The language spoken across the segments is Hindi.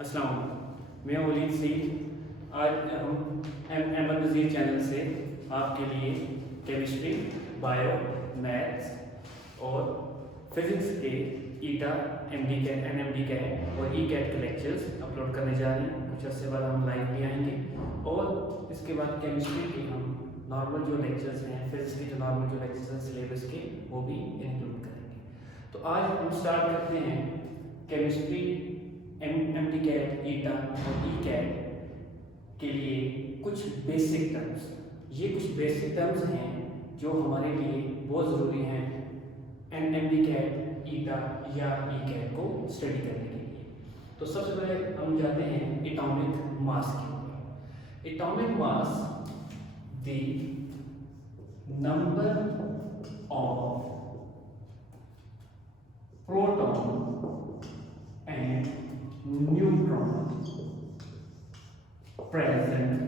अस्सलाम वालेकुम। मैं वलीद सईद। आज हम अहमद नज़ीर चैनल से आपके लिए केमिस्ट्री, बायो, मैथ्स और फिज़िक्स के ईटा, एमडी कैट, एनएमडी कैट और ई कैट के लेक्चर्स अपलोड करने जा रहे हैं। कुछ अर्से बाद हम लाइव भी आएंगे और इसके बाद केमिस्ट्री के हम नॉर्मल जो लेक्चर्स हैं, फिज़िक्स के जो नॉर्मल जो लेक्चर्स हैं सिलेबस के, वो भी इंक्लूड करेंगे। तो आज हम स्टार्ट करते हैं केमिस्ट्री, एमडी कैट, ईटा और ई कैट के लिए कुछ बेसिक टर्म्स। ये कुछ बेसिक टर्म्स हैं जो हमारे लिए बहुत ज़रूरी हैं एमडी कैट, ईटा या ई कैट को स्टडी करने के लिए। तो सबसे पहले हम जाते हैं एटॉमिक मास के ऊपर। Atomic mass the number of proton and neutron present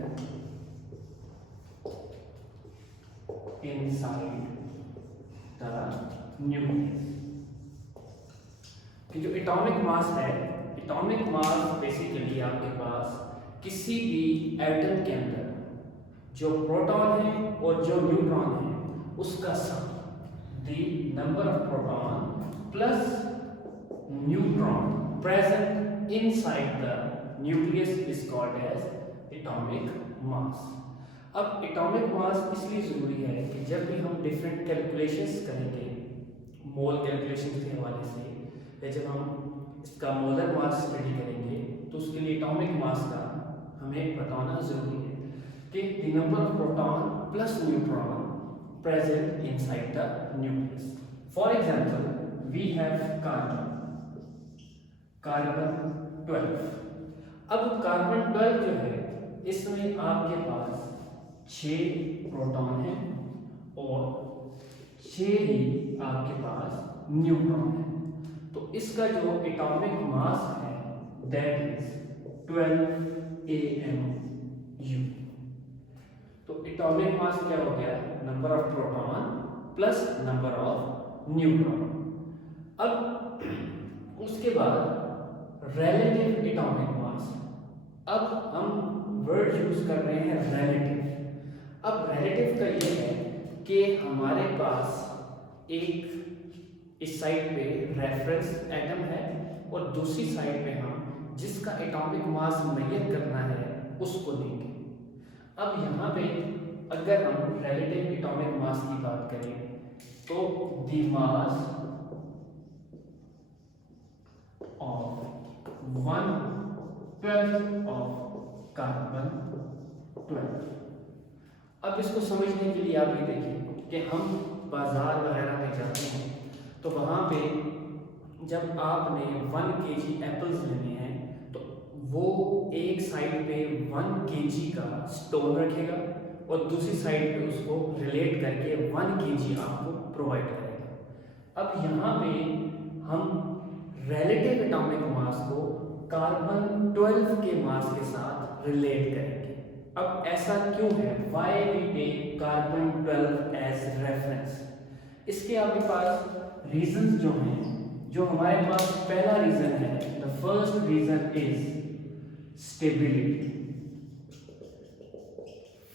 inside the nucleus। कि जो एटॉमिक मास है, एटॉमिक मास बेसिकली आपके पास किसी भी एटम के अंदर जो प्रोटॉन है और जो न्यूट्रॉन है उसका sum, the number of proton plus neutron present inside the nucleus is called as atomic mass। अब atomic mass इसलिए ज़रूरी है कि जब भी हम डिफरेंट कैलकुलेशंस करेंगे मोल कैलकुलेशन के हवाले से, या जब हम इसका मोलर मास स्टडी करेंगे तो उसके लिए एटॉमिक मास का हमें बताना ज़रूरी है कि the number of proton plus neutron present inside the nucleus. For example we have carbon 12। अब कार्बन 12 जो है इसमें आपके पास 6 प्रोटॉन है और 6 ही आपके पास न्यूट्रॉन है। तो इसका जो एटॉमिक मास है दैट इज 12 AMU। तो एटॉमिक मास क्या हो गया? Number of proton plus number of neutron. अब उसके बाद रिलेटिव एटॉमिक मास। अब हम वर्ड यूज कर रहे हैं रिलेटिव। अब रिलेटिव का ये है कि हमारे पास एक इस साइड पे रेफरेंस एटम है और दूसरी साइड पे हम जिसका एटॉमिक मास मेजर करना है उसको लेंगे। अब यहाँ पे अगर हम रिलेटिव एटॉमिक मास की बात करें तो the mass of 1/12 of carbon 12। अब इसको समझने के लिए आप ये देखिए कि हम बाजार वगैरह में जाते हैं तो वहाँ पे जब आपने 1 kg एप्पल्स लेने हैं तो वो एक साइड पे 1 kg का स्टोन रखेगा और दूसरी साइड पे उसको रिलेट करके 1 kg आपको प्रोवाइड करेगा। अब यहाँ पे हम रिलेटिव एटॉमिक मास को कार्बन 12 के मास के साथ रिलेट करेंगे। अब ऐसा क्यों है? Why we take carbon 12 as reference? इसके आपके पास रीजंस जो हैं, जो हमारे पास पहला रीजन है, the first reason is stability.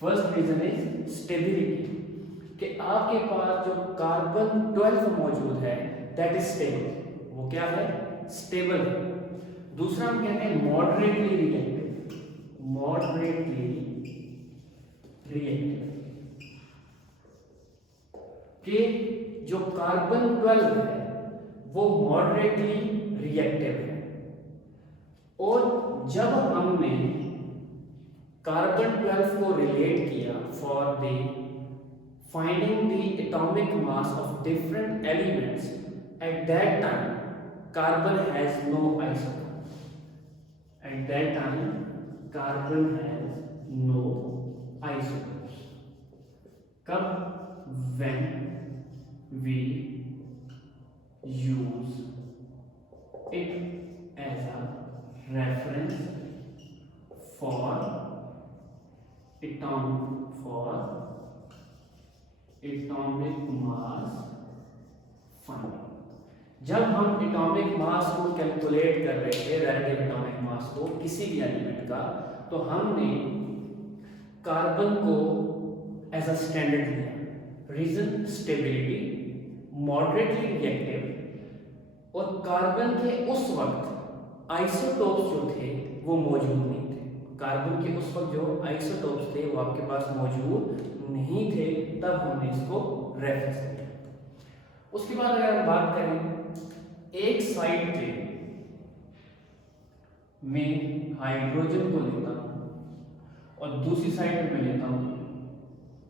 First reason is stability कि आपके पास जो कार्बन 12 मौजूद है दैट इज स्टेबल। वो क्या है? स्टेबल है। दूसरा हम कहते हैं मॉडरेटली रिएक्टिव। मॉडरेटली रिएक्टिव कि जो कार्बन 12 है वो मॉडरेटली रिएक्टिव है। और जब हमने कार्बन 12 को रिलेट किया for the finding the atomic mass of different elements, at that time carbon has no isotope। at that time carbon has no isotopes। कब? when we use it as a reference for atomic mass finding। जब हम एटॉमिक मास को कैलकुलेट कर रहे थे, रिलेटिव एटॉमिक मास को, किसी भी एलिमेंट का, तो हमने कार्बन को एज अ स्टैंडर्ड लिया। रीजन स्टेबिलिटी, मॉडरेटली रिएक्टिव, और कार्बन के उस वक्त आइसोटोप्स जो थे वो मौजूद नहीं थे। कार्बन के उस वक्त जो आइसोटोप्स थे वो आपके पास मौजूद नहीं थे, तब हमने इसको रेफरेंस किया। उसके बाद अगर हम बात करें, एक साइड पे मैं हाइड्रोजन को लेता हूं और दूसरी साइड पे मैं लेता हूं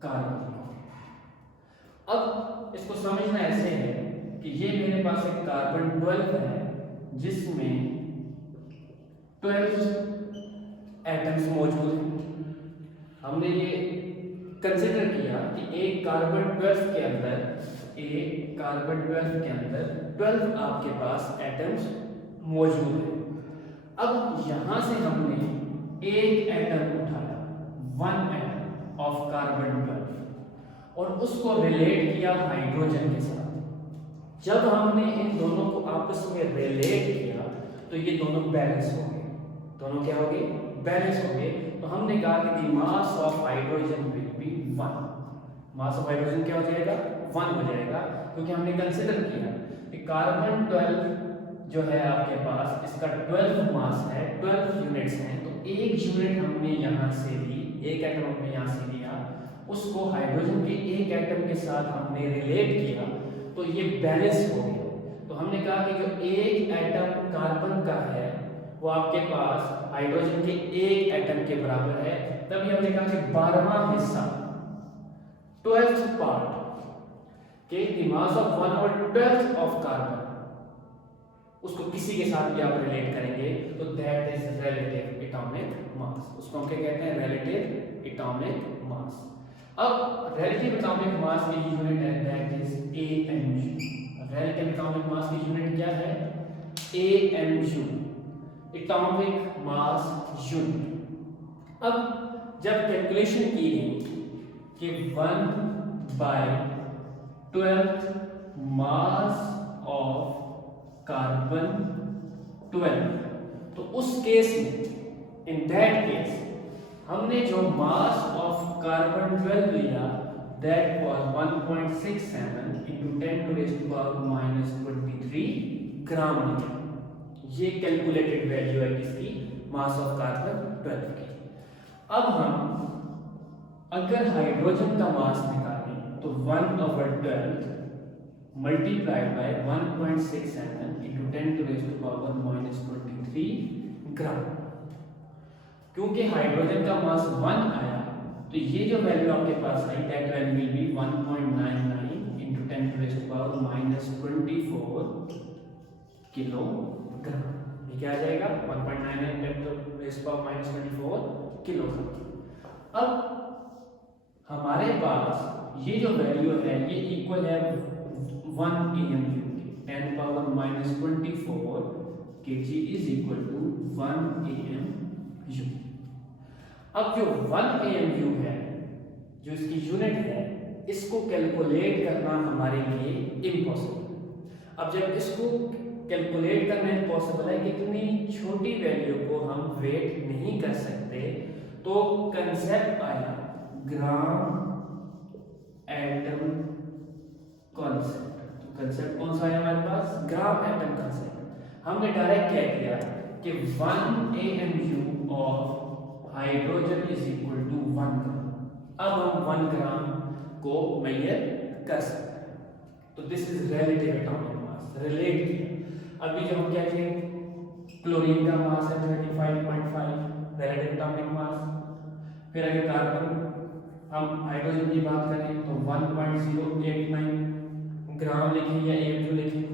कार्बन को। अब इसको समझना ऐसे है कि ये मेरे पास एक कार्बन 12 है जिसमें 12 एटम्स मौजूद हैं। हमने ये कंसिडर किया कि एक कार्बन 12 के अंदर 12 आपके पास एटम्स मौजूद हैं। अब यहां से हमने एक एटम उठाया, 1 एटम ऑफ कार्बन 12, और उसको रिलेट किया हाइड्रोजन के साथ। जब हमने इन दोनों को आपस में रिलेट किया तो ये दोनों बैलेंस हो गए। दोनों क्या हो गए? बैलेंस हो गए। तो हमने कहा कि the mass of hydrogen will be 1। Mass of hydrogen क्या हो जाएगा? 1 हो जाएगा, क्योंकि हमने कंसिडर किया कि कार्बन 12 जो है आपके पास, इसका 12 मास है, 12 यूनिट्स हैं। तो एक यूनिट हमने यहाँ से ली, एक एटम हमने यहाँ से लिया, उसको हाइड्रोजन के एक एटम के साथ हमने रिलेट किया, तो ये बैलेंस हो गया। तो हमने कहा कि जो एक एटम कार्बन का है वो आपके पास हाइड्रोजन के एक एटम के बराबर है। तभी हमने कहा कि 12वां हिस्सा, 12th पार्ट के मास ऑफ 1/12 ऑफ कार्बन, उसको किसी के साथ भी आप रिलेट करेंगे तो that is relative atomic mass. उसको हम क्या कहते हैं? Relative atomic mass. अब रिलेटिव एटॉमिक मास की यूनिट है that is AMU। Relative atomic mass की यूनिट क्या है? AMU, atomic mass unit. अब जब कैलकुलेशन की गई कि 1/12 मास ऑफ कार्बन 12, तो उस केस में, इन दैट केस, हमने जो मास ऑफ कार्बन 12 लिया दैट वाज 1.67 into 10⁻⁻23 ग्राम लिया। ये कैलकुलेटेड वैल्यू है किसकी? मास ऑफ कार्बन 12 की। अब हम अगर हाइड्रोजन का मास निकालें तो 1/12 मल्टीप्लाइड बाय 1.67 into 10⁻⁻23 ग्राम। क्योंकि हाइड्रोजन का मास 1 आया, तो ये जो वैल्यू आपके पास आई that value will be 1.99 into 10⁻⁻24 kilogram. ये क्या आ जाएगा? 1.99 10⁻⁻24 किलोग्राम। अब हमारे पास ये जो वैल्यू है ये इक्वल है 1 AMU, 10⁻⁻24 kg is equal to 1 AMU। अब जो 1 AMU है, जो इसकी यूनिट है, इसको कैलकुलेट करना हमारे लिए इम्पॉसिबल। अब जब इसको कैलकुलेट करना इम्पॉसिबल है कि इतनी छोटी वैल्यू को हम वेट नहीं कर सकते, तो कंसेप्ट आया ग्राम एटम कॉन्सेप्ट। कंसेप्ट कौन सा है हमारे पास? Gram atom concept. हमने डायरेक्ट क्या किया कि 1 AMU of hydrogen is equal to 1 gram. अब हम 1 ग्राम को मेजर कर सकते हैं। तो this is relative atomic mass, relate किया। अभी जो हम क्या किए, क्लोरीन का मास है 35.5 रिलेटिव एटॉमिक मास। फिर अगर कार्बन, हम हाइड्रोजन की बात करें तो 1.089 ग्राम लिखें या AMU लिखें,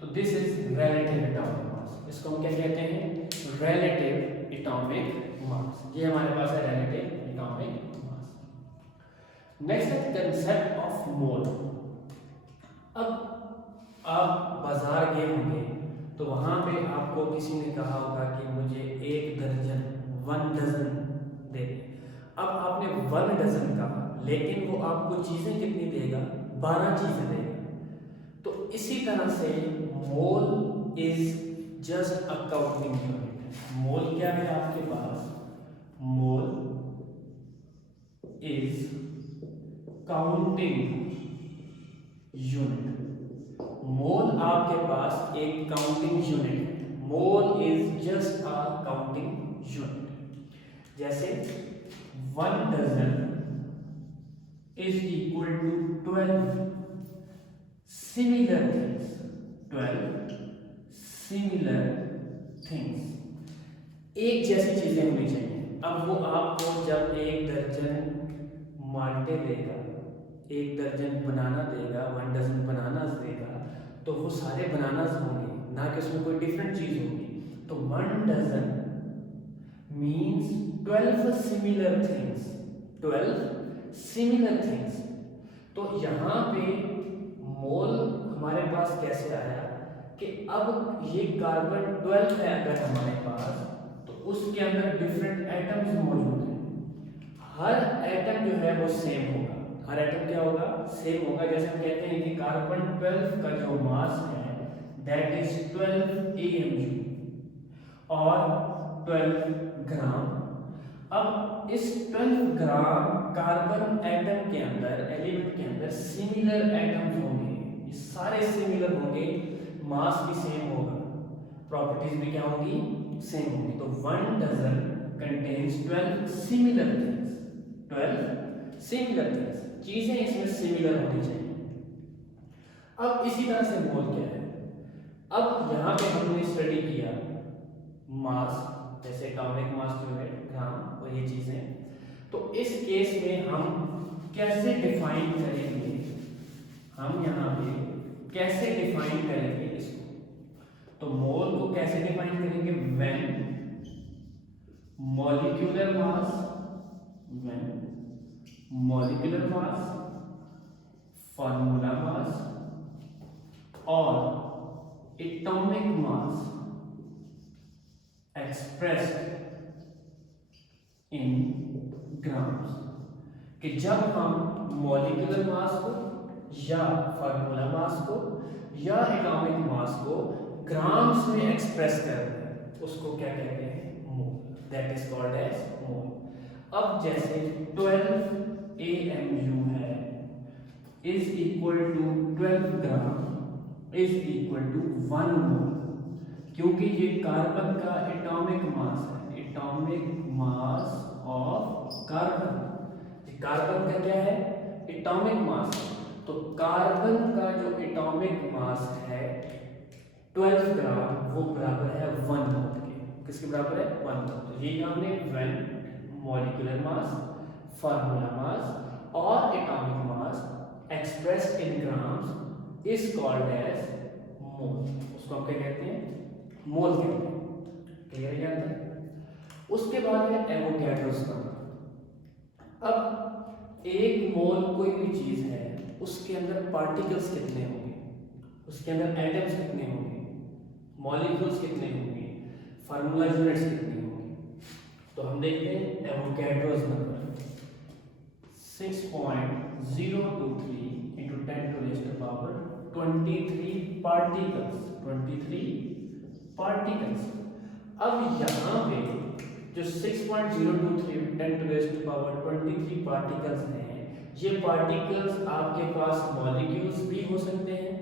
तो this is relative atomic mass. इसको हम क्या कहते हैं? Relative atomic mass. ये हमारे पास है रिलेटिव एटॉमिक मास। नेक्स्ट है कंसेप्ट ऑफ मोल। अब आप बाजार गए होंगे तो वहां पे आपको किसी ने कहा होगा कि मुझे 1 डजन दे दे। अब आपने 1 डजन कहा, लेकिन वो आपको चीजें कितनी देगा? 12 चीजें देगा। तो इसी तरह से mole is just a counting unit. Mole क्या क्या है आपके पास? Mole is counting unit. Mole आपके पास एक काउंटिंग यूनिट है। Mole is just a counting unit. जैसे 1 dozen is equal to 12 similar things. 12 similar things, एक जैसी चीजें होनी चाहिए। अब वो आपको जब 1 दर्जन माल्टे देगा, 1 दर्जन बनाना देगा, 1 डजन बनानास देगा, तो वो सारे बनानास होंगे, ना कि उसमें कोई डिफरेंट चीज होगी। तो 1 dozen means 12 similar things. 12 similar things. तो यहाँ पे मोल हमारे पास कैसे आया कि अब ये कार्बन 12 है अगर हमारे पास, तो उसके अंदर डिफरेंट एटम्स मौजूद हैं। हर एटम जो है वो सेम होगा। हर एटम क्या होगा? सेम होगा। जैसे हम कहते हैं कि कार्बन 12 का जो मास है दैट इज 12 AMU और 12 ग्राम। अब इस 12 ग्राम कार्बन एटम के अंदर, एलिमेंट के अंदर सिमिलर एटम्स होंगे। ये सारे सिमिलर होंगे, मास भी सेम होगा, प्रॉपर्टीज भी क्या होंगी? सेम होंगी। तो 1 dozen contains 12 similar things. 12 similar things, चीजें इसमें सिमिलर होनी चाहिए। अब इसी तरह से मोल क्या है? अब यहाँ पे हमने स्टडी किया मास, जैसे एटॉमिक मास यूनिट, ग्राम और ये चीजें। तो इस केस में हम कैसे डिफाइन करेंगे? हम यहाँ पे कैसे डिफाइन करेंगे इसको? तो मोल को कैसे डिफाइन करेंगे? When molecular mass, when molecular mass, formula mass और atomic mass expressed in grams. कि जब हम मॉलिक्यूलर मास को या फार्मूला मास को या एटॉमिक मास को ग्राम्स में एक्सप्रेस करते हैं, उसको क्या कहते हैं? Mole. That is called as mole. अब जैसे 12 AMU है is equal to 12 gram is equal to 1 mole, क्योंकि ये कार्बन का एटॉमिक मास है। Atomic mass of carbon, carbon का क्या है? Atomic mass. तो कार्बन का जो एटॉमिक मास है 12 ग्राम, वो बराबर है 1 मोल के। किसके बराबर है? 1 मोल। तो ये हमने when molecular mass, formula mass और atomic mass expressed in grams is called as mole. उसको हम क्या कहते हैं? मोल कहते हैं। क्लियर है क्या? उसके बाद है एवोगैड्रोस नंबर। अब एक मोल कोई भी चीज है, उसके अंदर पार्टिकल्स कितने होंगे, उसके अंदर एटम्स कितने होंगे, मॉलिक्यूल्स कितने होंगे, फार्मूला यूनिट्स कितनी होंगी? तो हम देखते हैं Avogadro's number 6.023 into 10 to raise the power 23 particles। 23 particles। अब यहाँ पे जो 6.023 10 to raise the power 23 particles हैं, ये particles आपके पास मॉलिक्यूल्स भी हो सकते हैं,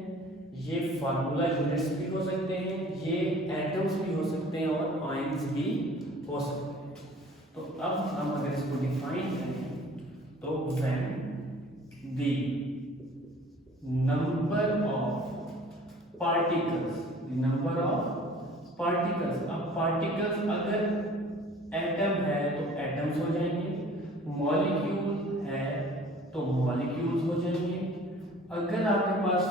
ये फार्मूला यूनिट्स भी हो सकते हैं, ये एटम्स भी हो सकते हैं और आयंस भी हो सकते हैं। तो अब हम अगर इसको डिफाइन करें तो when the number of particles, number of particles, अब पार्टिकल्स अगर एटम है तो एटम्स हो जाएंगे, मॉलिक्यूल है तो मॉलिक्यूल्स हो जाएंगे। अगर आपके पास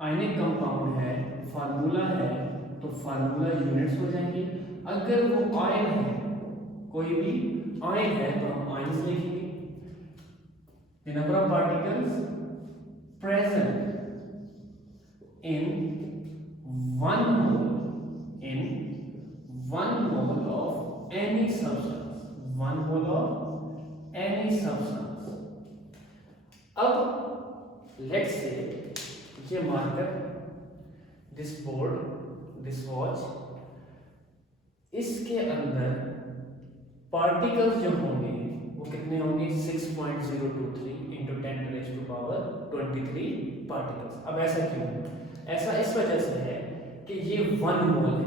आयनिक कंपाउंड है, फार्मूला है, तो फार्मूला यूनिट्स हो जाएंगे। अगर वो आयन है, कोई भी आयन है, तो हम आयंस लिखेंगे। The number of particles present in one mole of any substance, 1 mole of any substance. अब लेट्स से ये marker, this board, this watch इसके अंदर पार्टिकल्स जो होंगे वो कितने होंगे 6.023 इंटू 10⁻⁻23 पार्टिकल्स। अब ऐसा क्यों? ऐसा इस वजह से है कि ये 1 मोल है।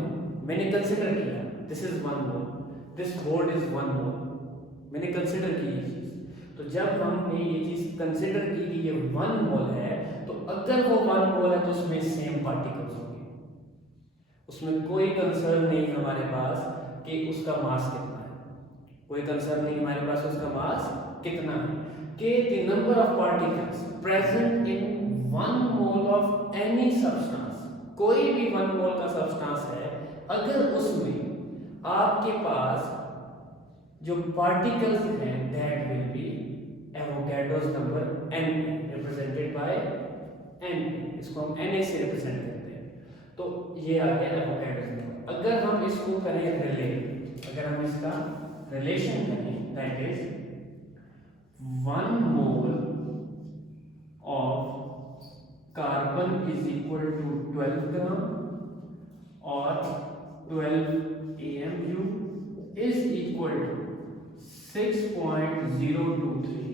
मैंने कंसिडर किया this is 1 mole, this board is 1 मोल, मैंने कंसिडर की ये चीज। तो जब हमने ये चीज कंसिडर की कि ये 1 मोल है, तो अगर वो 1 मोल है तो उसमें सेम पार्टिकल्स होंगे, उसमें कोई कंसर्न नहीं हमारे पास कि उसका मास कितना है, कोई कंसर्न नहीं हमारे पास उसका मास कितना है, कि the number of particles present in 1 mole of any substance, कोई भी 1 मोल का सब्सटेंस है, अगर उसमें आपके पास जो पार्टिकल्स हैं that will B Avogadro's number n represented by n, इसको हम na से रिप्रेजेंट करते हैं। तो ये आ गया एवोगैड्रोस नंबर। अगर हम इसको करें रिलेट, अगर हम इसका रिलेशन करें that is 1 mole of carbon is equal to 12 gram और 12 AMU इज इक्वल टू 6.023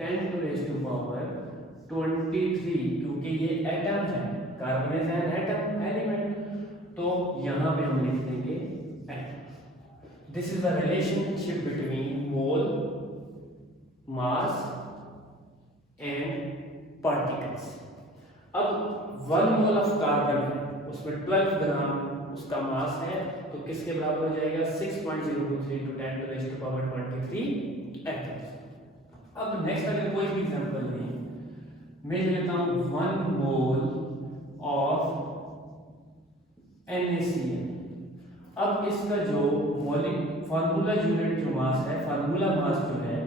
10⁻23, क्योंकि ये एटम है, carbon is an atom element, तो यहां पे हम लिख देंगे atom. This is the relationship between mole, mass and particles. अब 1 मोल ऑफ कार्बन है, उसमें 12 ग्राम उसका मास है, तो किसके बराबर हो जाएगा 6.023 × 10⁻23 एटम्स। अब नेक्स्ट अगर कोई भी एग्जांपल लें, मैं लेता हूं 1 मोल ऑफ NaCl। अब इसका जो मॉलिक फार्मूला यूनिट जो मास है, फार्मूला मास जो है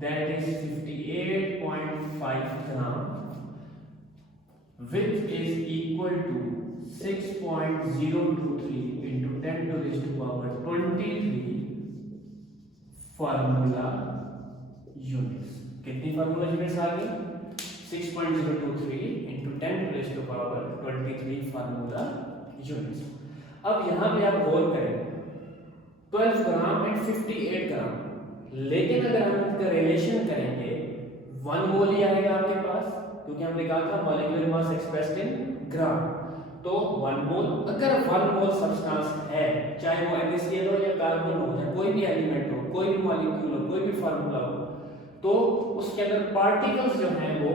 that is 58.5 gram which is equal to 6.023 into 10⁻23 formula units. कितनी फार्मूला यूनिट्स आ गई? 6.023 into 10⁻23 फार्मूला यूनिट्स। अब यहां पे आप गौर करें 12 ग्राम एंड 58 ग्राम, लेकिन अगर हम इसका रिलेशन करेंगे 1 मोल ही आएगा आपके पास, क्योंकि हमने कहा था मॉलिक्यूलर मास एक्सप्रेस्ड इन ग्राम। तो 1 मोल, अगर 1 मोल सब्सटेंस है, चाहे वो NaCl हो या कार्बन हो या कोई भी एलिमेंट हो, कोई भी मॉलिक्यूल हो, कोई भी फार्मूला हो, तो उसके अंदर पार्टिकल्स जो हैं वो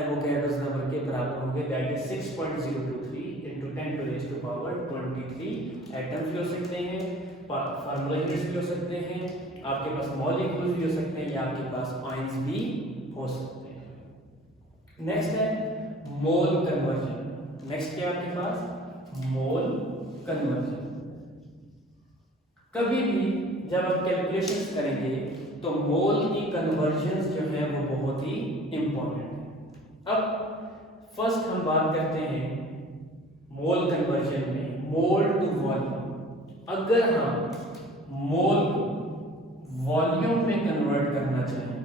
एवोगैड्रोस नंबर के बराबर होंगे, दैट इज 6.023 into 10⁻23 एटम्स भी हो सकते हैं, फार्मूला यूनिट्स भी हो सकते हैं, आपके पास मॉलिक्यूल्स भी हो सकते हैं, या आपके पास आयंस भी हो सकते हैं। नेक्स्ट है मोल कन्वर्जन। नेक्स्ट क्या आपके पास? Mole conversion. कभी भी जब आप कैलकुलेशंस करेंगे तो मोल की कन्वर्जन जो है वो बहुत ही इंपॉर्टेंट है। अब फर्स्ट हम बात करते हैं मोल कन्वर्जन में मोल टू वॉल्यूम। अगर हम मोल को वॉल्यूम में कन्वर्ट करना चाहें,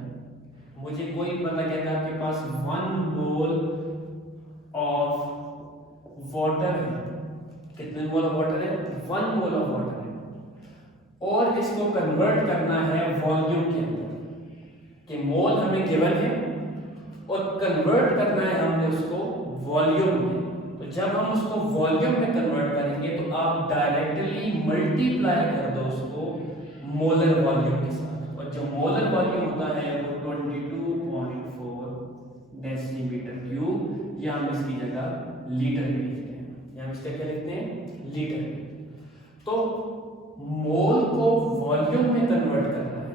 मुझे कोई बंदा कहता है आपके पास 1 मोल ऑफ वाटर है, कितने मोल ऑफ वाटर है? 1 मोल ऑफ वाटर है, और इसको कन्वर्ट करना है वॉल्यूम के अंदर, कि मोल हमें गिवन है और कन्वर्ट करना है हमने उसको वॉल्यूम में। तो जब हम उसको वॉल्यूम में कन्वर्ट करेंगे तो आप डायरेक्टली मल्टीप्लाई कर दो उसको मोलर वॉल्यूम के साथ, और जो मोलर वॉल्यूम होता है वो 22.4 डेसीमीटर क्यूब, या हम इसकी जगह लीटर में लिखते हैं, या हम इसका क्या लिखते हैं? लीटर। तो मोल को वॉल्यूम में कन्वर्ट करना है।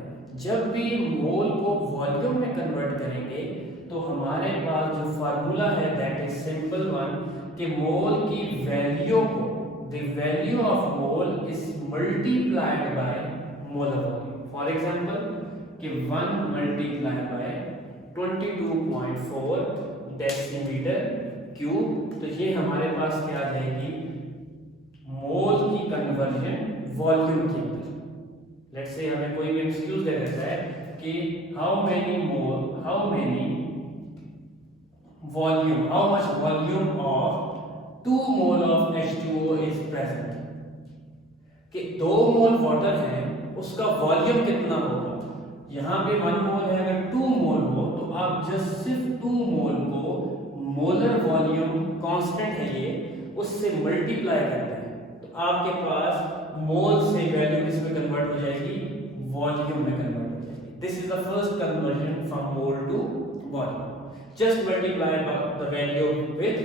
जब भी मोल को वॉल्यूम में कन्वर्ट करेंगे तो हमारे पास जो फार्मूला है दैट इज सिंपल वन, कि मोल की वैल्यू को, the value of mole is multiplied by molar volume. For example कि 1 मल्टीप्लाई बाय 22.4 डेसीमीटर क्यूब, तो ये हमारे पास क्या आ जाएगी? मोल की कन्वर्जन वॉल्यूम के अंदर। लेट्स से हमें कोई भी एक्सक्यूज दे देता है कि how many volume, how much volume of 2 mole of H2O is present. कि 2 मोल वाटर है उसका वॉल्यूम कितना होगा। यहाँ पे 1 मोल है, अगर 2 मोल हो तो आप जस्ट सिर्फ 2 मोल को मोलर वॉल्यूम कांस्टेंट है ये, उससे मल्टीप्लाई करते हैं तो आपके पास मोल से वैल्यू किसमें कन्वर्ट हो जाएगी, वॉल्यूम में कन्वर्ट हो जाएगी। This is the first conversion from mole to volume, just multiply the value with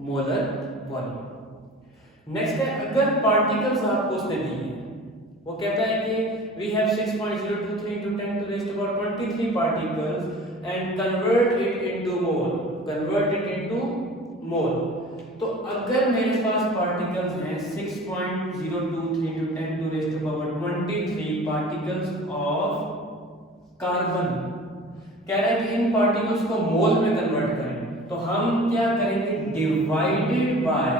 molar volume. Next है, अगर पार्टिकल्स आपको उसने दिए हैं, वो कहता है कि we have 6.023 to 10 to the raised to power 23 particles and convert it into mole, convert it into mole। तो अगर मेरे पास पार्टिकल्स हैं 6.023 to 10 to raised to power 23 particles of carbon, कह रहा है कि इन पार्टिकल्स को मोल में कन्वर्ट करें, तो हम क्या करेंगे, divided by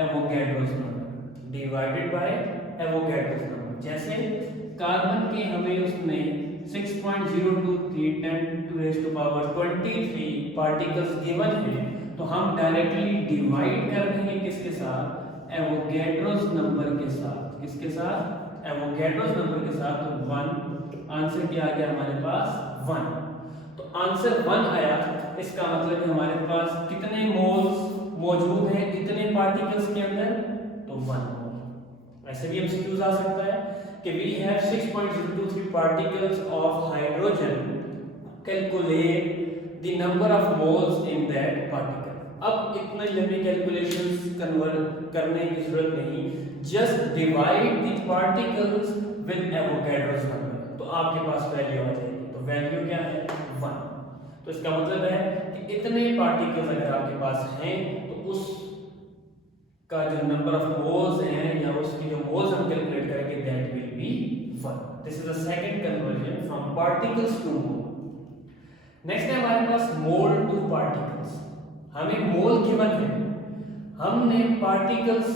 Avogadro's number, divided by Avogadro's number. जैसे कार्बन के हमें उसने 6.023 10 to raised to power 23 particles given है, तो हम डायरेक्टली डिवाइड कर देंगे किसके साथ, एवोगैड्रोस नंबर के साथ। किसके साथ, एवोगैड्रोस नंबर के साथ। तो 1 आंसर क्या आ गया हमारे पास, 1। तो आंसर 1 आया, इसका मतलब है हमारे पास कितने मोल्स मौजूद हैं इतने पार्टिकल्स के अंदर, तो 1 मोल। ऐसे भी एमसीक्यूज आ सकता है कि we have 6.023 particles of hydrogen, calculate the number of moles in that particle. अब इतने लंबी कैलकुलेशंस कन्वर्ट करने की जरूरत नहीं, just divide the particles with Avogadro's number, तो आपके पास वैल्यू आ जाएगी। तो वैल्यू क्या है, 1। तो इसका मतलब है कि इतने पार्टिकल्स अगर आपके पास हैं तो उस का जो नंबर ऑफ मोल्स हैं या उसकी जो मोल्स हम कैलकुलेट करेंगे that will be 1। This is the second conversion from particles to mole. Next है हमारे पास मोल टू पार्टिकल्स। हमें मोल गिवन है, हमने पार्टिकल्स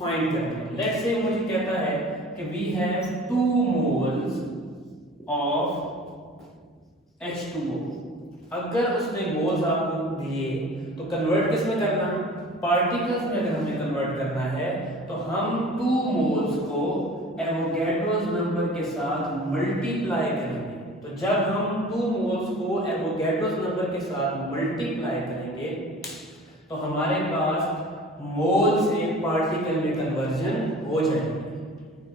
फाइंड करने हैं। लेट्स से मुझे कहता है कि we have 2 moles of H2O। अगर उसने मोल्स आपको दिए तो कन्वर्ट किस में करना है, पार्टिकल्स में अगर हमें कन्वर्ट करना है तो हम 2 मोल्स को एवोगैड्रोस नंबर के साथ मल्टीप्लाई करेंगे। तो जब हम 2 मोल्स को एवोगैड्रोस नंबर के साथ मल्टीप्लाई करेंगे तो हमारे पास मोल से पार्टिकल में कन्वर्जन हो जाएगी।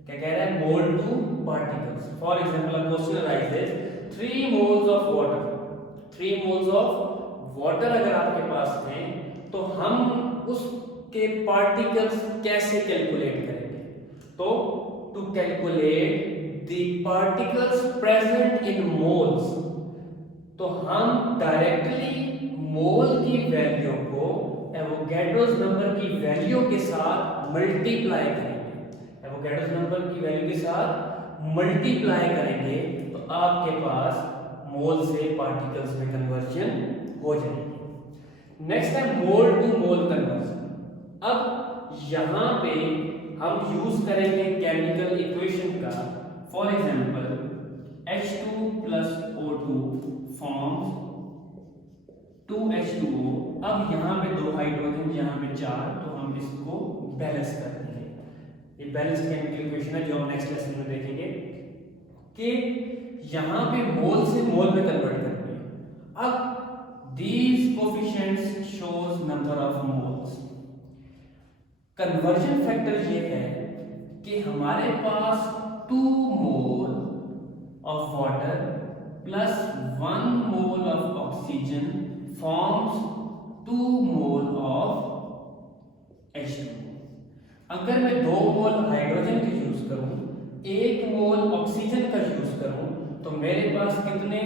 क्या कह रहा है, mole to particles. For example question arises 3 moles of water, 3 moles of water अगर आपके पास हैं तो हम उसके पार्टिकल्स कैसे कैलकुलेट करेंगे। तो to calculate the particles present in moles, तो हम डायरेक्टली मोल की वैल्यू को एवोगैड्रोस नंबर की वैल्यू के साथ मल्टीप्लाई करेंगे। एवोगैड्रोस नंबर की वैल्यू के साथ मल्टीप्लाई करेंगे तो आपके पास मोल से पार्टिकल्स में कन्वर्जन हो जाएगी। नेक्स्ट है मोल टू मोल कन्वर्जन। अब यहां पे हम यूज करेंगे केमिकल इक्वेशन का। For example H2 plus O2 forms 2H2O। अब यहां पे 2 हाइड्रोजन, यहां पे 4, तो हम इसको बैलेंस कर देंगे। ये बैलेंस केमिकल इक्वेशन है जो हम नेक्स्ट लेसन में देखेंगे कि यहां पे मोल से मोल में कन्वर्ट करनी है। अब these coefficients shows number of moles। Conversion factor ये है कि हमारे पास 2 mole of water plus 1 mole of oxygen forms 2 mole of H2O। अगर मैं 2 मोल हाइड्रोजन का यूज करूं, 1 मोल ऑक्सीजन का यूज करूं, तो मेरे पास कितने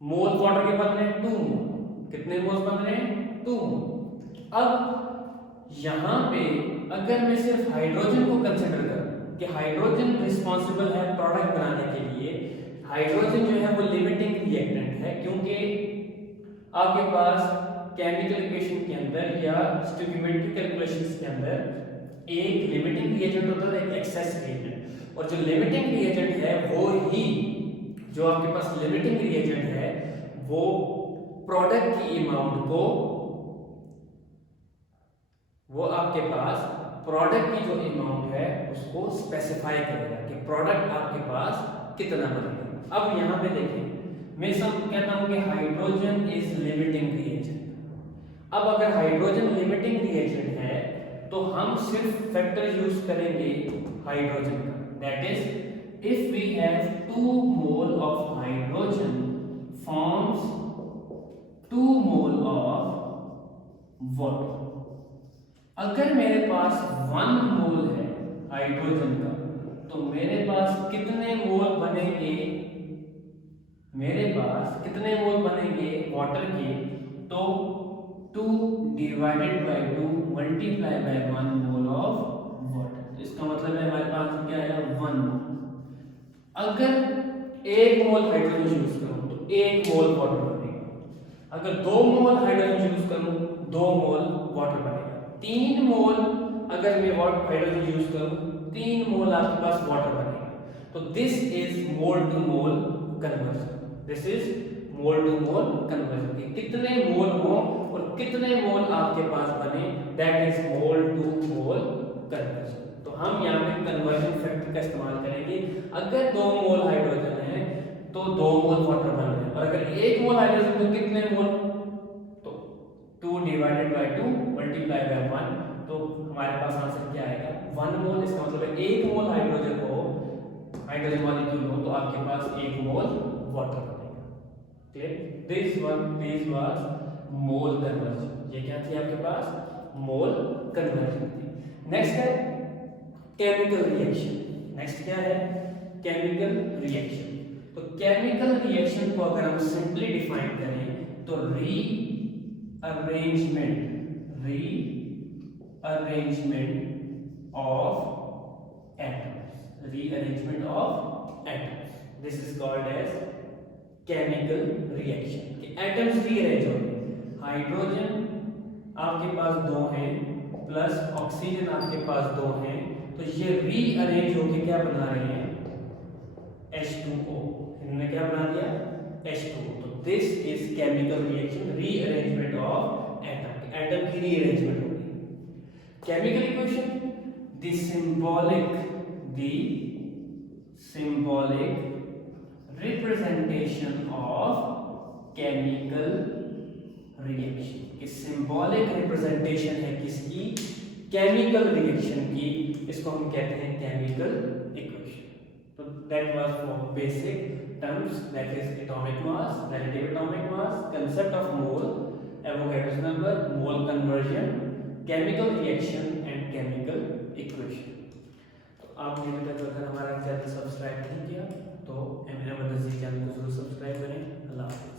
मोल वाटर के बन रहे हैं, 2 मोल। कितने मोल्स बन रहे हैं, 2 मोल। अब यहां पे अगर मैं सिर्फ हाइड्रोजन को कंसीडर करूं कि हाइड्रोजन रिस्पांसिबल है प्रोडक्ट बनाने के लिए, हाइड्रोजन जो है वो लिमिटिंग रिएक्टेंट है, क्योंकि आपके पास केमिकल इक्वेशन के अंदर या स्टोइकियोमेट्रिक कैलकुलेशंस के अंदर एक लिमिटिंग रिएजेंट होता है, एक एक्सेस रिएजेंट, और जो लिमिटिंग रिएजेंट है वो ही, जो आपके पास लिमिटिंग रिएजेंट है वो प्रोडक्ट की अमाउंट को, वो आपके पास प्रोडक्ट की जो अमाउंट है उसको स्पेसिफाई करेगा कि प्रोडक्ट आपके पास कितना बनेगा। अब यहाँ पे देखिए, मैं सब कहता हूँ कि हाइड्रोजन इज लिमिटिंग रिएजेंट। अब अगर हाइड्रोजन लिमिटिंग रिएजेंट है तो हम सिर्फ फैक्टर यूज करेंगे हाइड्रोजन का, that is if we have 2 mole of hydrogen forms 2 mole of water. अगर मेरे पास 1 मोल है हाइड्रोजन का तो मेरे पास कितने मोल बनेंगे, मेरे पास कितने मोल बनेंगे वाटर के, तो 2 divided by 2 multiply by 1 mole of water. इसका मतलब है हमारे पास क्या आएगा 1 मोल। अगर 1 मोल हाइड्रोजन यूज करूं तो 1 मोल वाटर बनेगा। अगर 2 मोल हाइड्रोजन यूज करूं 2 मोल वाटर बनेगा। 3 मोल अगर मैं हाइड्रोजन यूज करूं 3 मोल आपके पास वाटर बनेगा। तो this is mole to mole conversion. This is mole to mole conversion. कितने मोल हो और कितने मोल आपके पास बने, that is mole to mole conversion. तो हम यहाँ पे कन्वर्जन फैक्टर का इस्तेमाल करेंगे। अगर 2 मोल हाइड्रोजन है तो 2 मोल वाटर बन रहे हैं, और अगर 1 मोल हाइड्रोजन तो कितने मोल, तो 2 डिवाइडेड बाय 2 मल्टीप्लाई बाय 1, तो हमारे पास आंसर क्या आएगा 1 मोल। इसका मतलब है 1 मोल हाइड्रोजन हो, हाइड्रोजन मॉलिक्यूल हो तो आपके पास 1 मोल वाटर बनेगा। Clear? This was mole conversion. ये क्या थी आपके पास मोल कन्वर्जन थी। नेक्स्ट है केमिकल रिएक्शन। नेक्स्ट क्या है केमिकल रिएक्शन। तो केमिकल रिएक्शन को अगर हम सिंपली डिफाइन करें तो rearrangement of atoms, this is called as chemical reaction. कि एटम्स रीअरेंज हो गए, हाइड्रोजन आपके पास 2 हैं प्लस ऑक्सीजन आपके पास 2 हैं, तो ये रीअरेंज होके क्या बना रहे हैं H2O। इन्होंने क्या बना दिया H2O। तो this is chemical reaction, rearrangement of atom. Atom की रीअरेंजमेंट हो गई। Chemical equation, the symbolic representation of chemical reaction। कि सिंबॉलिक रिप्रेजेंटेशन है किसकी, केमिकल रिएक्शन की, इसको हम कहते हैं केमिकल इक्वेशन। तो that was for basic terms, that is atomic mass, relative atomic mass, concept of mole, Avogadro's number, mole conversion, chemical reaction and chemical equation. तो आपने अभी तक अगर हमारा चैनल सब्सक्राइब नहीं किया तो एमएन नजीर चैनल को जरूर सब्सक्राइब करें। अल्लाह हाफिज़।